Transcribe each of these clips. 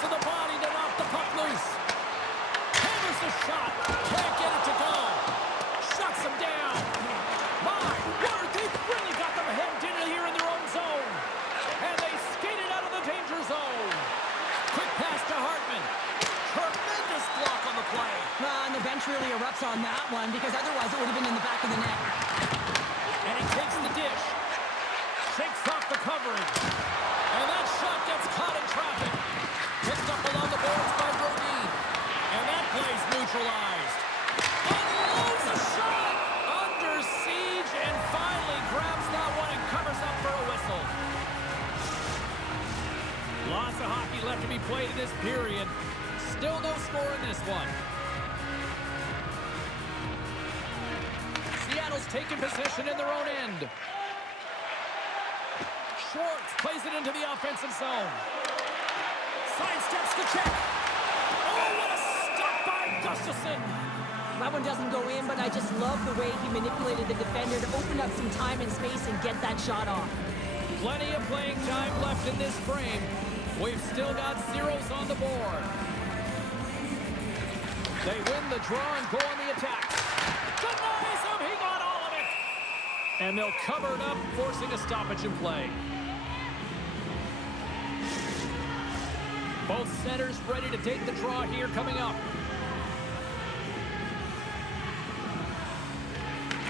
use of the body to knock the puck loose. Hammers the shot. Can't get it to go. Shuts him down. My word, they've really got them hemmed in here in their own zone. And they skated out of the danger zone. Quick pass to Hartman. Tremendous block on the play. And the bench really erupts on that one because otherwise it would have been in the back of the net. And he takes the dish. Shakes off the covering. And that shot gets caught in traffic. Picked up along the boards by Brodin. And that play's neutralized. Unloads a shot. Under siege and finally grabs that one and covers up for a whistle. Lots of hockey left to be played in this period. Still no score in this one. Seattle's taking possession in their own end. Schwartz plays it into the offensive zone. Sidesteps the check. Oh, what a stop by Gustafsson. That one doesn't go in, but I just love the way he manipulated the defender to open up some time and space and get that shot off. Plenty of playing time left in this frame. We've still got zeros on the board. They win the draw and go on the attack. Denies him, he got all of it. And they'll cover it up, forcing a stoppage in play. Both centers ready to take the draw here coming up.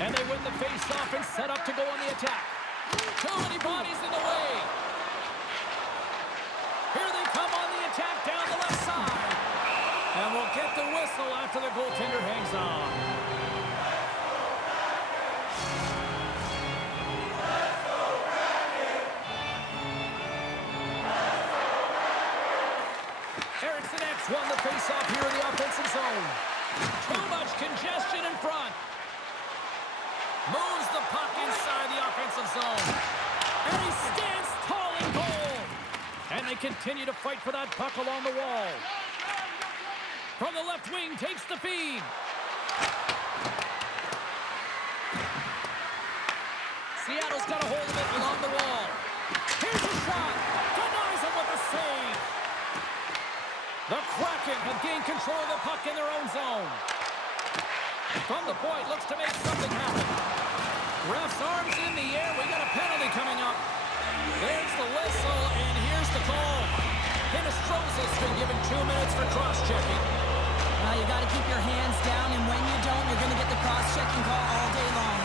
And they win the face-off and set up to go on the attack. Too many bodies in the way. Here they come on the attack down the left side. And we'll get the whistle after the goaltender hangs on. Eriksson X won the face-off here in the offensive zone. Too much congestion in front. Moves the puck inside the offensive zone. And he stands tall in goal. And they continue to fight for that puck along the wall. From the left wing, takes the feed. Seattle's got a hold of it along the wall. Here's a shot. Denies him with a save. The Kraken have gained control of the puck in their own zone. From the point, looks to make something happen. Ref's arms in the air. We got a penalty coming up. There's the whistle, and here's the call. Hinostroza's been given 2 minutes for cross-checking. Well, you got to keep your hands down, and when you don't, you're going to get the cross-checking call all day long.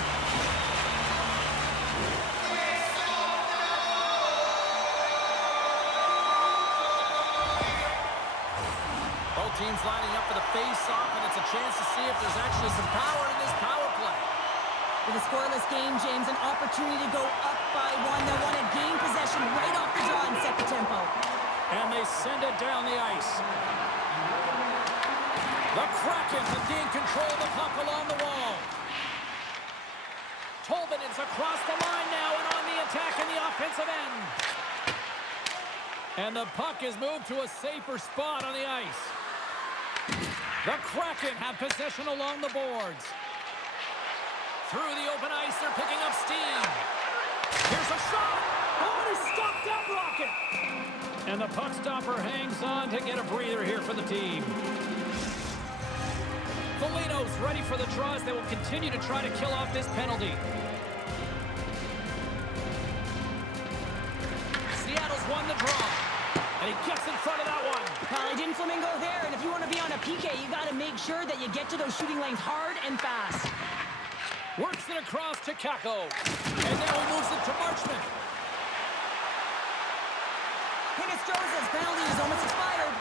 Both teams lining up for the face-off, and it's a chance to see if there's actually some power in this power play. With a scoreless game, James, an opportunity to go up by one. They want to gain possession right off the draw and set the tempo. And they send it down the ice. The Kraken have gained control of the puck along the wall. Tolvanen's across the line now and on the attack in the offensive end. And the puck is moved to a safer spot on the ice. The Kraken have possession along the boards. Through the open ice, they're picking up steam. Here's a shot. Oh, and he stopped that rocket. And the puck stopper hangs on to get a breather here for the team. Foligno's ready for the draw as they will continue to try to kill off this penalty. Seattle's won the draw. And he gets in front of that one. Well, he didn't flamingo there, and if you want to be on a PK, you got to make sure that you get to those shooting lanes hard and fast. Works it across to Kako. And now he moves it to Marchment. Hinostroza's penalty is almost expired.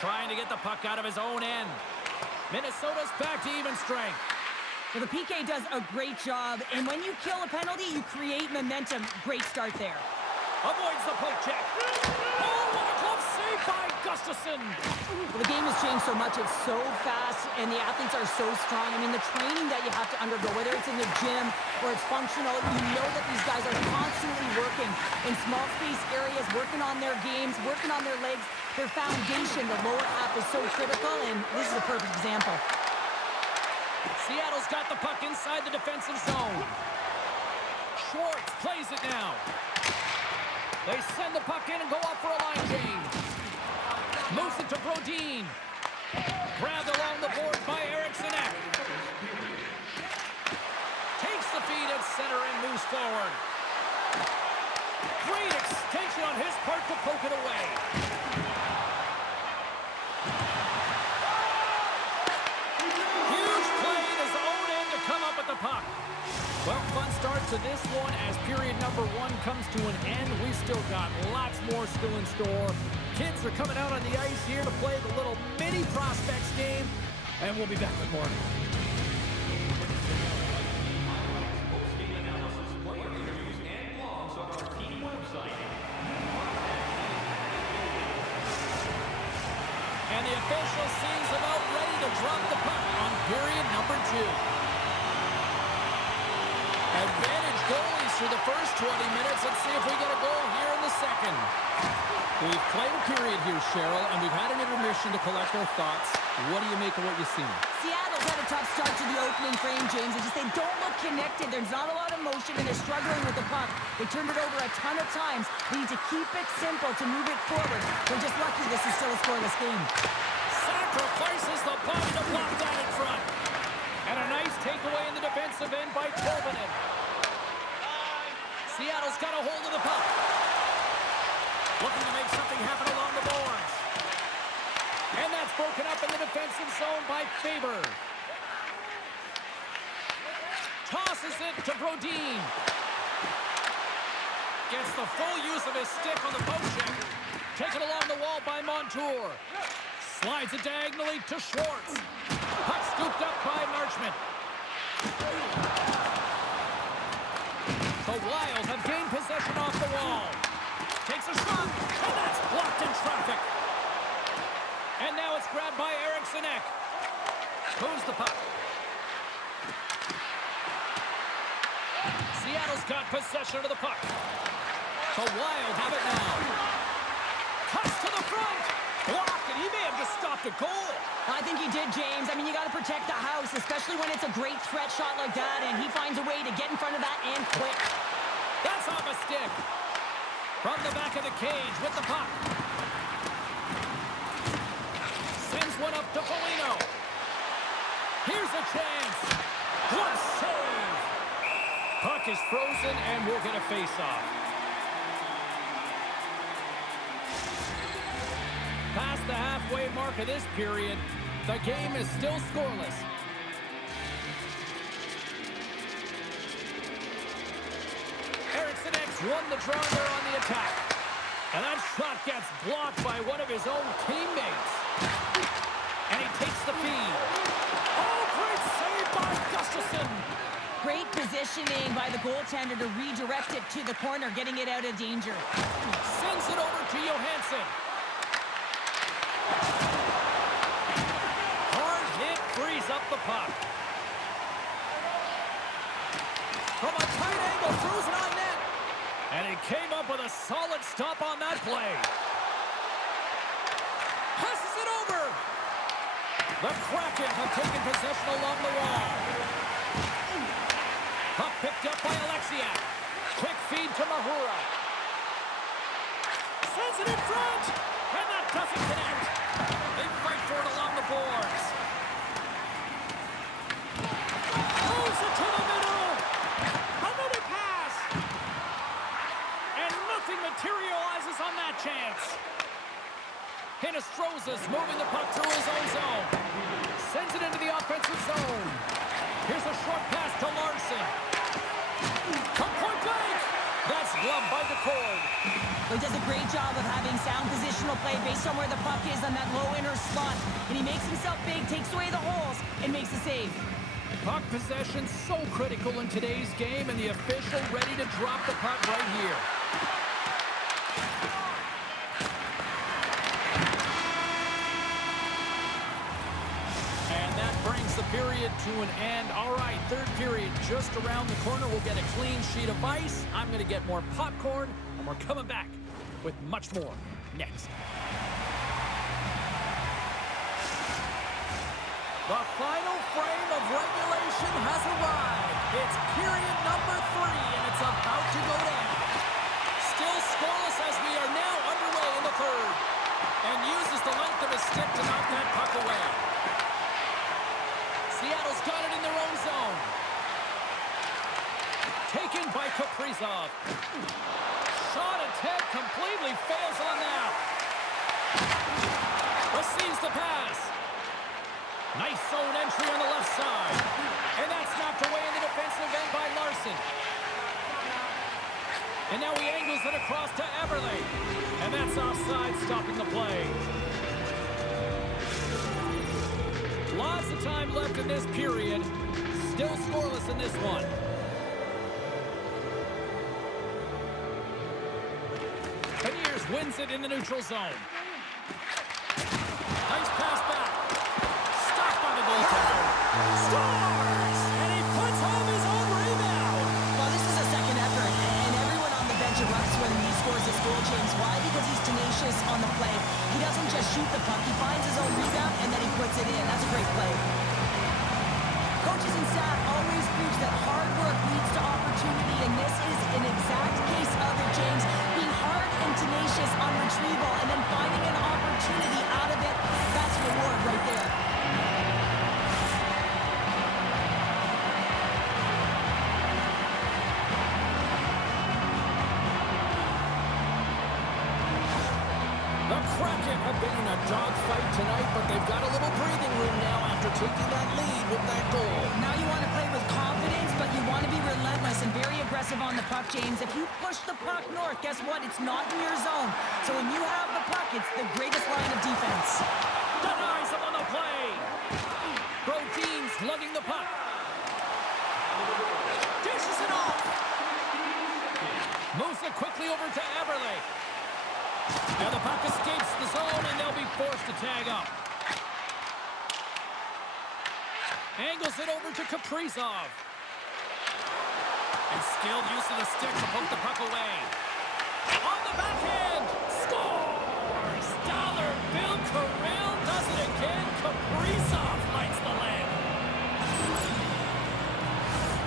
Trying to get the puck out of his own end. Minnesota's back to even strength. Well, the PK does a great job, and when you kill a penalty, you create momentum. Great start there. Avoids the poke check. Oh, what a glove save by Gustafsson. Well, the game has changed so much. It's so fast, and the athletes are so strong. I mean, the training that you have to undergo, whether it's in the gym or it's functional, you know that these guys are constantly working in small space areas, working on their games, working on their legs. Their foundation, the lower half, is so critical, and this is a perfect example. Seattle's got the puck inside the defensive zone. Schwartz plays it now. They send the puck in and go up for a line change. Moves it to Brodin. Grabbed along the boards by Eriksson. Takes the feed at center and moves forward. Great extension on his part to poke it away. Huge play in his own end to come up with the puck. Well, fun start to this one as period number 1 comes to an end. We've still got lots more still in store. Kids are coming out on the ice here to play the little mini prospects game, and we'll be back with more. And the official seems about ready to drop the puck on period number 2. Advantage goalies through the first 20 minutes. Let's see if we get a goal here in the second. We've played a period here, Cheryl, and we've had an intermission to collect our thoughts. What do you make of what you've seen? Seattle's had a tough start to the opening frame, James. They don't look connected. There's not a lot of motion, and they're struggling with the puck. They turned it over a ton of times. We need to keep it simple to move it forward. We're just lucky this is still a scoreless game. Sacrifices the body to block that in front. And a nice takeaway in the defensive end by Tolvanen. Seattle's got a hold of the puck. Looking to make something happen along the boards. And that's broken up in the defensive zone by Faber. Tosses it to Brodin. Gets the full use of his stick on the poke check. Taken along the wall by Montour. Slides it diagonally to Schwartz. Puck scooped up by Marchment. The Wild have gained possession off the wall. Takes a shot, and that's blocked in traffic. And now it's grabbed by Eriksson. Moves the puck. Seattle's got possession of the puck. The Wild have it now. Cuts to the front. Blocked, and he may have just stopped a goal. I think he did, James. I mean, you got to protect the house, especially when it's a great threat shot like that, and he finds a way to get in front of that and quick. That's off a stick. From the back of the cage with the puck. Sends one up to Foligno. Here's a chance. What a save. Puck is frozen, and we'll get a face-off. Past the halfway mark of this period, the game is still scoreless. Eriksson won the draw there on the attack. And that shot gets blocked by one of his own teammates. And he takes the feed. Oh, great save by Gustafsson. Great positioning by the goaltender to redirect it to the corner, getting it out of danger. Sends it over to Johansson. Hard hit frees up the puck. From a tight angle, throws it on net. And he came up with a solid stop on that play. Passes it over. The Kraken have taken possession along the wall. Puck picked up by Alexiak. Quick feed to Mahura. Sends it in front. And that doesn't connect. They fight for it along the boards. Moves it to the middle. Another pass. And nothing materializes on that chance. Hinostroza's moving the puck through his own zone. Sends it into the offensive zone. Here's a short pass to Larson. From point blank. That's gloved by DeCord. He does a great job of having sound positional play based on where the puck is on that low inner slot. And he makes himself big, takes away the holes, and makes a save. Puck possession so critical in today's game, and the official ready to drop the puck right here. And that brings the period to an end. All right, third period just around the corner. We'll get a clean sheet of ice. I'm going to get more popcorn, and we're coming back with much more next. The final frame of regulation has arrived. It's period number 3, and it's about to go down. Still scoreless as we are now underway in the third. And uses the length of his stick to knock that puck away. Seattle's got it in their own zone. Taken by Kaprizov. Shot attempt completely fails on that. Receives the pass. Nice zone entry on the left side. And that's knocked away in the defensive end by Larson. And now he angles it across to Everly. And that's offside, stopping the play. Lots of time left in this period. Still scoreless in this one. Beniers wins it in the neutral zone. Nice pass back. Stopped by the goaltender. Scores! And he puts home his own rebound. Well, this is a second effort, and everyone on the bench erupts when he scores his goal, James. Why? Because he's tenacious on the play. He doesn't just shoot the puck. He finds his own rebound, and then he puts it in. That's a great play. Coaches and staff always preach that hard work leads to opportunity, and this is an exact case of it, James. Being hard and tenacious on retrieval, and then finding an opportunity out of it, that's reward right there. The Kraken have been in a dogfight tonight, but they've got a little breathing room now after taking that lead with that goal. Now you want to play with confidence, but you want to be relentless and very aggressive on the puck, James. If you push the puck north, guess what? It's not in your zone. So when you have the puck, it's the greatest line of defense. Denies him on the play. Brodin's lugging the puck. Dishes it off. Moves it quickly over to Everly. Now the puck escapes the zone, and they'll be forced to tag up. Angles it over to Kaprizov. And skilled use of the stick to poke the puck away. On the backhand! Scores! Dollar Bill Kirill does it again. Kaprizov lights the lead.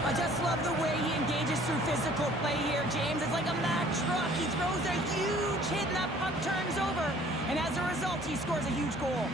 I just love the way he engages through physical play here, James. It's like a Mack truck. He throws a huge hit and that puck turns over. And as a result, he scores a huge goal.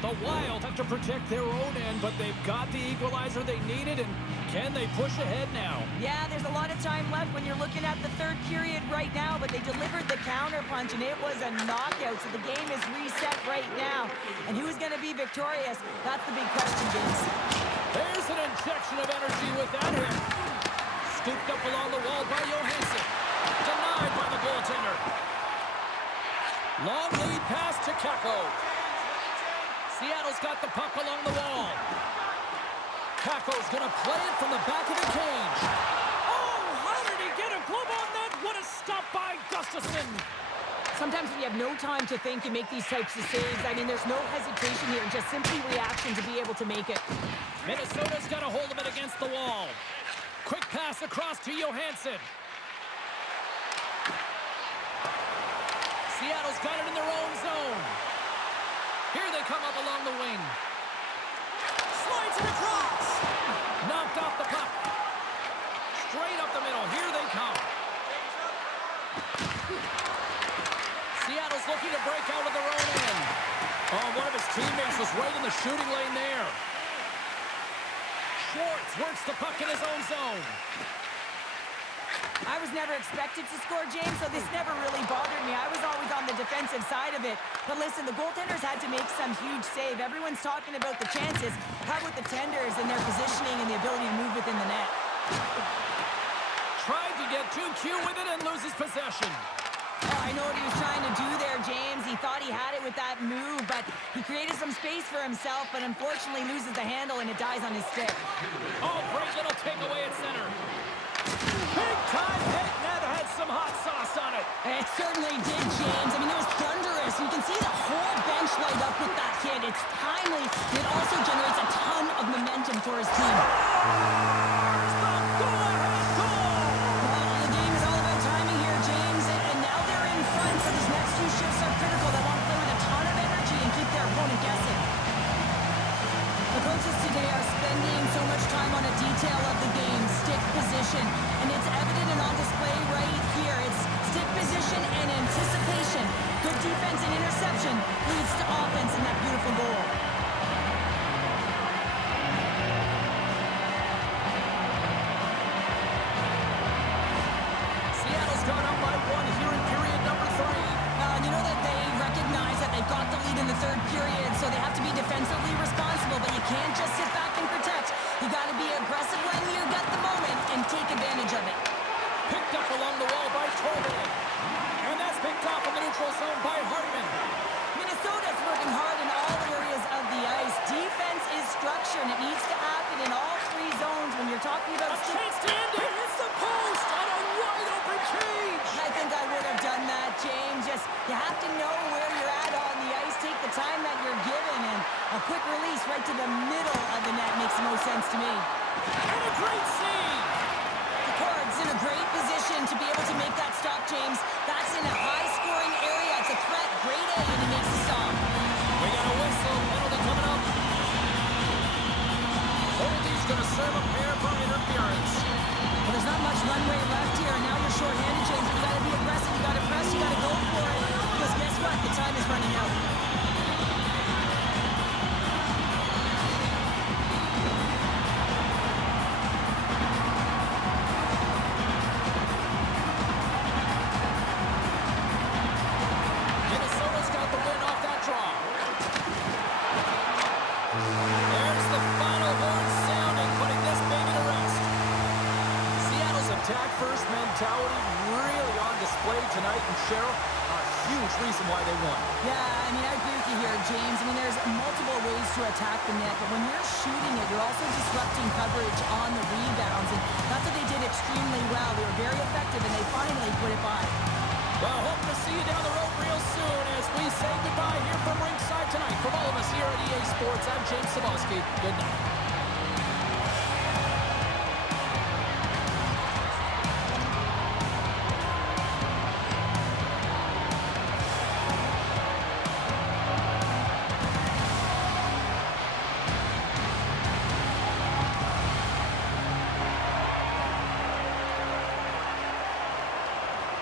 The Wild have to protect their own end, but they've got the equalizer they needed, and can they push ahead now? Yeah, there's a lot of time left when you're looking at the third period right now, but they delivered the counterpunch, and it was a knockout, so the game is reset right now. And who's going to be victorious? That's the big question, James. There's an injection of energy with that hit. Scooped up along the wall by Johansson. Denied by the goaltender. Long lead pass to Kakko. Seattle's got the puck along the wall. Kakko's going to play it from the back of the cage. Oh, how did he get a glove on that? What a stop by Gustafsson. Sometimes when you have no time to think and make these types of saves, I mean, there's no hesitation here, just simply reaction to be able to make it. Minnesota's got a hold of it against the wall. Quick pass across to Johansson. Seattle's got it in their own zone. Here they come up along the wing. Slides it across. Knocked off the puck. Straight up the middle. Here they come. Seattle's looking to break out of their own end. Oh, one of his teammates was right in the shooting lane there. Schwartz works the puck in his own zone. I was never expected to score, James, so this never really bothered me. I was always on the defensive side of it. But listen, the goaltenders had to make some huge save. Everyone's talking about the chances. How about the tenders and their positioning and the ability to move within the net? Tried to get too cute with it and loses possession. Oh, I know what he was trying to do there, James. He thought he had it with that move, but he created some space for himself, but unfortunately loses the handle and it dies on his stick. Oh, great little takeaway at center. Big time hit, and that had some hot sauce on it. It certainly did, James. I mean, it was thunderous. You can see the whole bench light up with that hit. It's timely. It also generates a ton of momentum for his team. The go-ahead goal! Well, the game is all about position, and it's evident and on display right here. It's stick position and anticipation. Good defense and interception leads to offense in that beautiful goal. Seattle's gone up by 1 here in period number 3. And you know that they recognize that they've got the lead in the third period, so they have to be defensively responsible, but you can't just sit back and protect. You got to be aggressive when you get the moment and take advantage of it. Picked up along the wall by Torben. And that's picked off in the neutral zone by Hartman. Minnesota's working hard in all areas of the ice. Defense is structure, and it needs to happen in all 3 zones when you're talking about... A chance to end it. It's the post on a wide-open cage. I think I would have done that, James. Just, you have to know where you're at on the ice. Take the time that you're given, and a quick release right to the middle of the net makes no sense to me. And a great save. The Cards in a great position to be able to make that stop, James. That's in a high-scoring area. It's a threat. Great A, and he makes the stop. We got a whistle. Penalty coming up. Holdy's going to serve a pair for interference. Well, there's not much runway left here, and now you're short-handed, James. You got to be aggressive. You got to press. You got to go for it. Because guess what? The time is running out. Minnesota's got the win off that draw. There's the final horn sounding, putting this baby to rest. Seattle's attack-first mentality really on display tonight, and Cheryl, a huge reason why they won. Yeah, I mean, I agree with you here, James. I mean, there's multiple ways to attack the net, but when you're shooting it, you're also disrupting coverage on the rebounds, and that's what they did extremely well. They were very effective, and they finally put it by. Well, hope to see you down the road real soon as we say goodbye here from ringside tonight. From all of us here at EA Sports, I'm James Saboski. Good night.